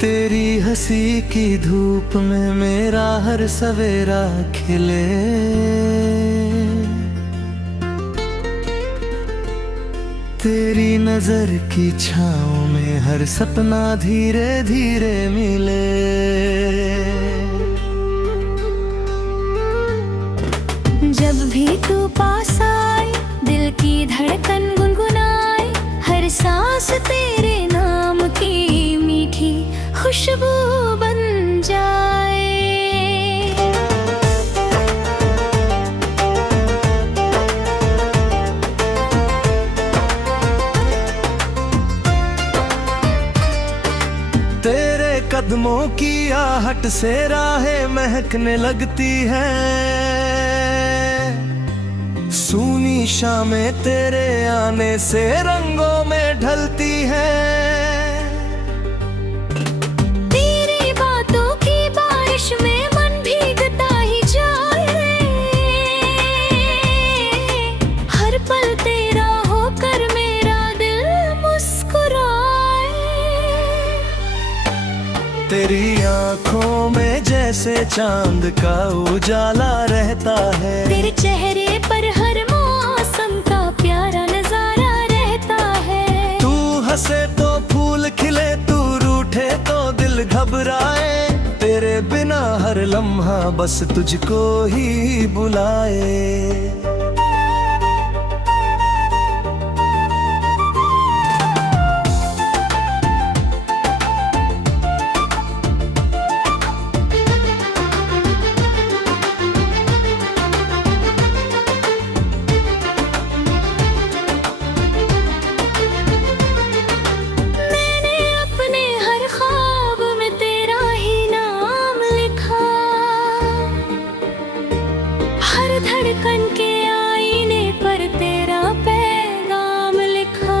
तेरी हंसी की धूप में मेरा हर सवेरा खिले। तेरी नजर की छाँव में हर सपना धीरे धीरे मिले। जब भी तू पास आए दिल की धड़कन गुनगुनाए, हर सांस तेरे नाम की मीठी खुशबू बन जाए। तेरे कदमों की आहट से राहें महकने लगती है। सूनी शामें तेरे आने से रंगों में ढलती है। तेरी बातों की बारिश में मन भीगता ही जाए। हर पल तेरा होकर मेरा दिल मुस्कुराए। तेरी आँखों में जैसे चांद का उजाला रहता है। तेरे चेहरे पर हर मौसम का प्यारा नजारा रहता है। तू हंसे तो फूल खिले, तू रूठे तो दिल घबराए। तेरे बिना हर लम्हा बस तुझको ही बुलाए। धड़कन के आईने पर तेरा पैगाम लिखा।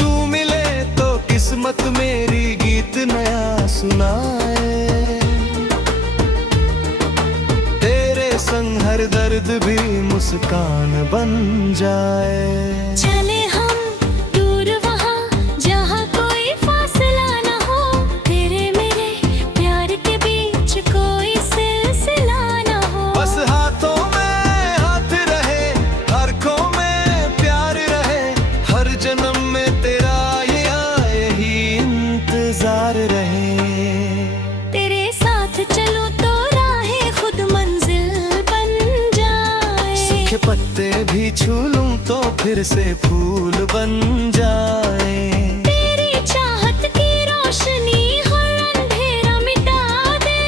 तू मिले तो किस्मत मेरी गीत नया सुनाए। तेरे संग हर दर्द भी मुस्कान बन जाए। चले हम दूर वहाँ जहाँ कोई फासला न हो। तेरे मेरे प्यार के बीच कोई जन्म में तेरा ये आए ही इंतजार रहे। तेरे साथ चलो तो राहें खुद मंजिल बन जाए। सूखे पत्ते भी छू लूं तो फिर से फूल बन जाए। तेरी चाहत की रोशनी हर अंधेरा मिटा दे।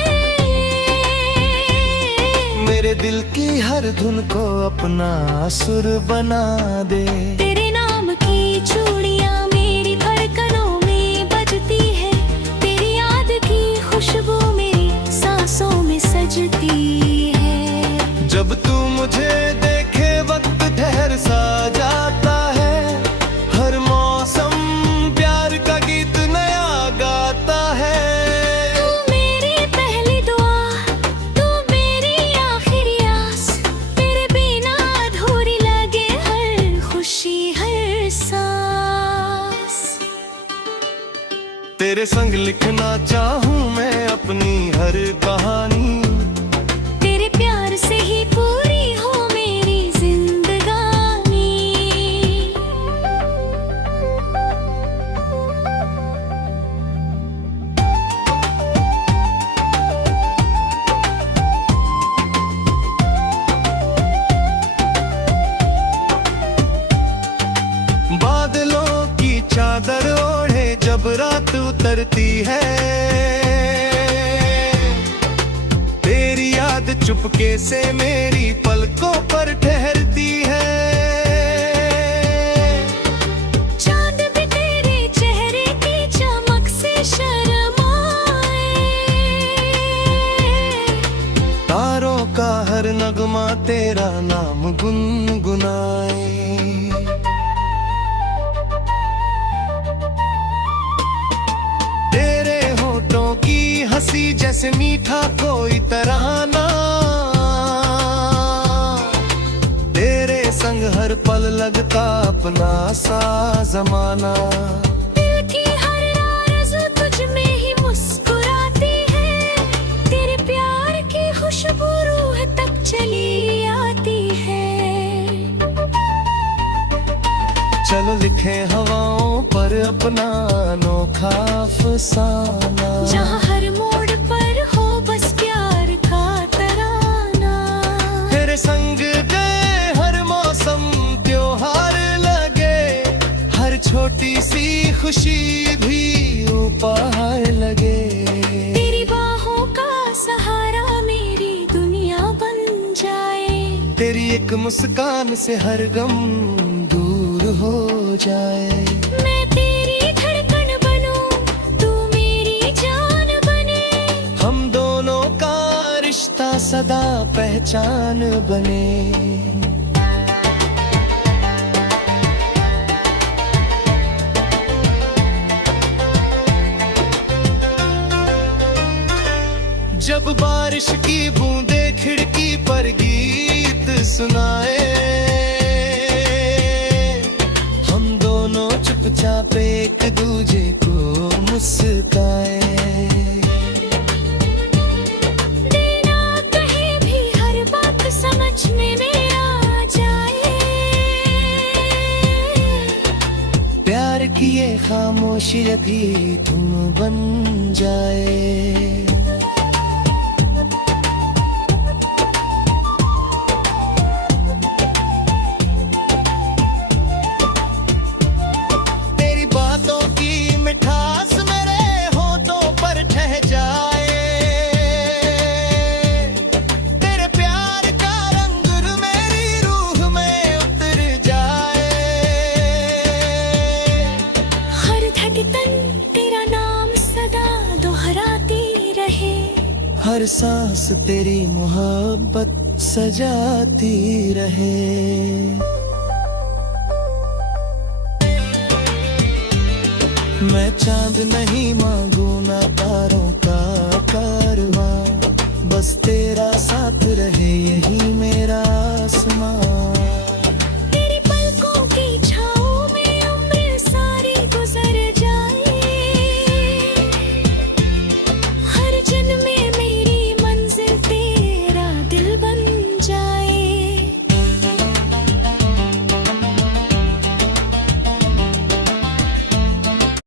मेरे दिल की हर धुन को अपना सुर बना दे। तेरे नाम की चूड़ियां मेरी धड़कनों में बजती है। तेरी याद की खुशबू मेरी सांसों में सजती है। जब तू मुझे देखे वक्त ठहर सा जाता है। हर मौसम प्यार का गीत नया गाता है। तू मेरी पहली दुआ, तू मेरी आखिरी आस। तेरे बिना अधूरी लगे हर खुशी हर सांस। तेरे संग लिखना चाहूं मैं अपनी हर कहानी। तेरे प्यार से ही पूरी हो मेरी जिंदगानी। बादलों की चादर ओढ़े जब रात उतरती है। तेरी याद चुपके से मेरी पलकों पर ठहरती है। चांद भी तेरे चेहरे की चमक से शर्माए। तारों का हर नगमा तेरा नाम गुनगुनाए। तेरे होठों की हंसी जैसे मीठा कोई तराना। तेरे संग हर पल लगता अपना सा जमाना। दिल की हर लिखे हवाओं पर अपना अनोखा अफसाना। जहाँ हर मोड़ पर हो बस प्यार का तराना। तेरे संग गए हर मौसम त्योहार लगे, हर छोटी सी खुशी भी उपहार लगे। तेरी बाहों का सहारा मेरी दुनिया बन जाए। तेरी एक मुस्कान से हर गम दूर हो जाए। मैं तेरी धड़कन बनूं, तू मेरी जान बने। हम दोनों का रिश्ता सदा पहचान बने। जब बारिश की बूंदे खिड़की पर गीत सुनाए, हम दोनों चुपचाप एक दूजे को मुस्काए। बिना कहे भी हर बात समझ में मेरा जाए। प्यार की ये खामोशी भी तुम बन जाए। मिठास मेरे होठों पर ठह जाए। तेरे प्यार का रंग मेरी रूह में उतर जाए। हर धड़कन तेरा नाम सदा दोहराती रहे। हर सांस तेरी मोहब्बत सजाती रहे। मैं चांद नहीं मांगू ना तारों का कारवां, बस तेरा साथ रहे यही मेरा आसमां।